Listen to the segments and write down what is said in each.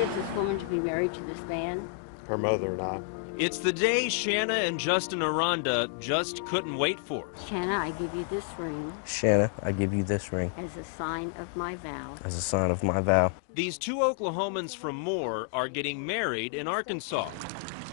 kids this woman to be married to this man? Her mother and I. It's the day Shanna and Justin Aranda just couldn't wait for. Shanna, I give you this ring Shanna, I give you this ring as a sign of my vow. as a sign of my vow. These two Oklahomans from Moore are getting married in Arkansas,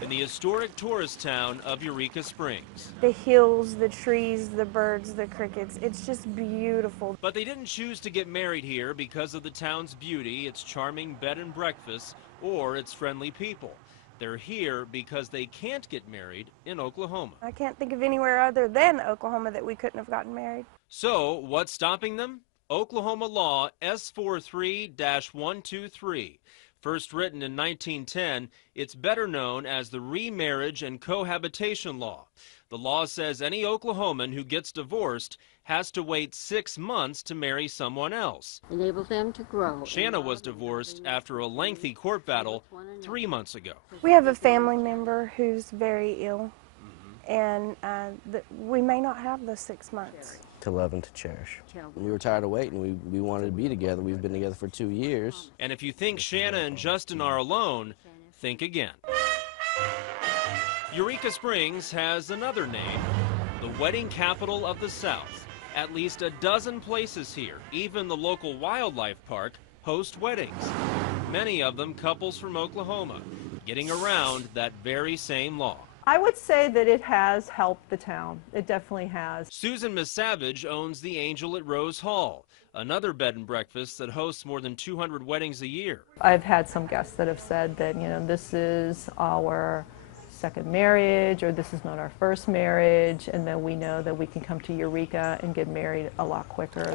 in the historic tourist town of Eureka Springs. The hills, the trees, the birds, the crickets, it's just beautiful. But they didn't choose to get married here because of the town's beauty, its charming bed and breakfast, or its friendly people. They're here because they can't get married in Oklahoma. I can't think of anywhere other than Oklahoma that we couldn't have gotten married. So, what's stopping them? Oklahoma law S43-123. First written in 1910, it's better known as the Remarriage and Cohabitation Law. The law says any Oklahoman who gets divorced has to wait 6 months to marry someone else. Enable them to grow. Shanna was divorced after a lengthy court battle 3 months ago. We have a family member who's very ill, and we may not have the 6 months. To love and to cherish. We were tired of waiting. We wanted to be together. We've been together for 2 years. And if you think Shanna and Justin are alone, think again. Eureka Springs has another name, the wedding capital of the South. At least a dozen places here, even the local wildlife park, host weddings. Many of them couples from Oklahoma, getting around that very same law. I would say that it has helped the town. It definitely has. Susan Misavage owns the Angel at Rose Hall, another bed and breakfast that hosts more than 200 weddings a year. I've had some guests that have said that, this is our second marriage, or this is not our first marriage, and then we know that we can come to Eureka and get married a lot quicker.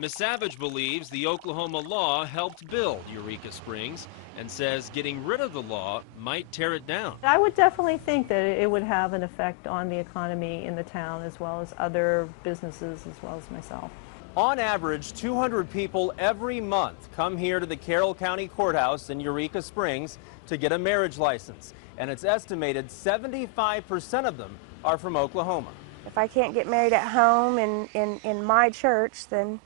Misavage believes the Oklahoma law helped build Eureka Springs and says getting rid of the law might tear it down. I would definitely think that it would have an effect on the economy in the town, as well as other businesses, as well as myself. On average, 200 people every month come here to the Carroll County Courthouse in Eureka Springs to get a marriage license. And it's estimated 75% of them are from Oklahoma. If I can't get married at home in my church, then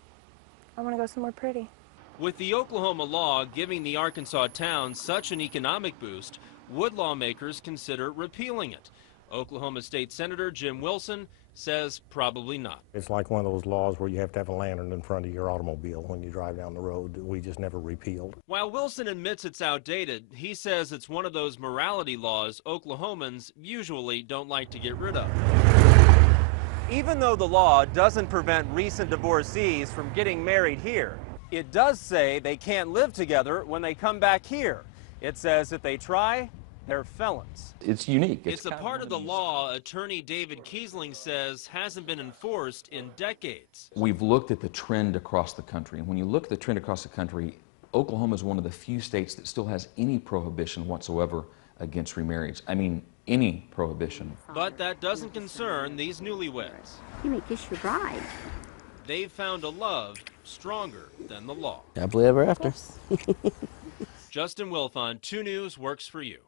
I want to go somewhere pretty. With the Oklahoma law giving the Arkansas town such an economic boost, would lawmakers consider repealing it? Oklahoma State Senator Jim Wilson says probably not. It's like one of those laws where you have to have a lantern in front of your automobile when you drive down the road. We just never repealed. While Wilson admits it's outdated, he says it's one of those morality laws Oklahomans usually don't like to get rid of. Even though the law doesn't prevent recent divorcees from getting married here, it does say they can't live together when they come back here. It says if they try, they're felons. It's unique. It's a part of the law attorney David Kiesling says hasn't been enforced in decades. We've looked at the trend across the country, and when you look at the trend across the country, Oklahoma is one of the few states that still has any prohibition whatsoever against remarriage. I mean, any prohibition. But that doesn't concern these newlyweds. You may kiss your bride. They've found a love stronger than the law. Happily ever after. Justin Wilfon, 2 News works for you.